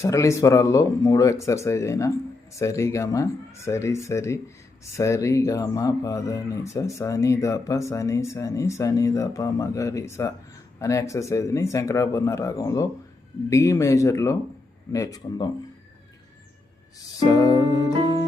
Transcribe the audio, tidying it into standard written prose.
సరళీస్వరాల్లో మూడో ఎక్సర్సైజ్ అయిన సరిగమ సరి సరి సరిగమ పదనిస సనిదప సని సని సనిదప మగరిస అనే ఎక్సర్సైజ్ని శంకరాభరణ రాగంలో డి మేజర్లో నేర్చుకుందాం. సరి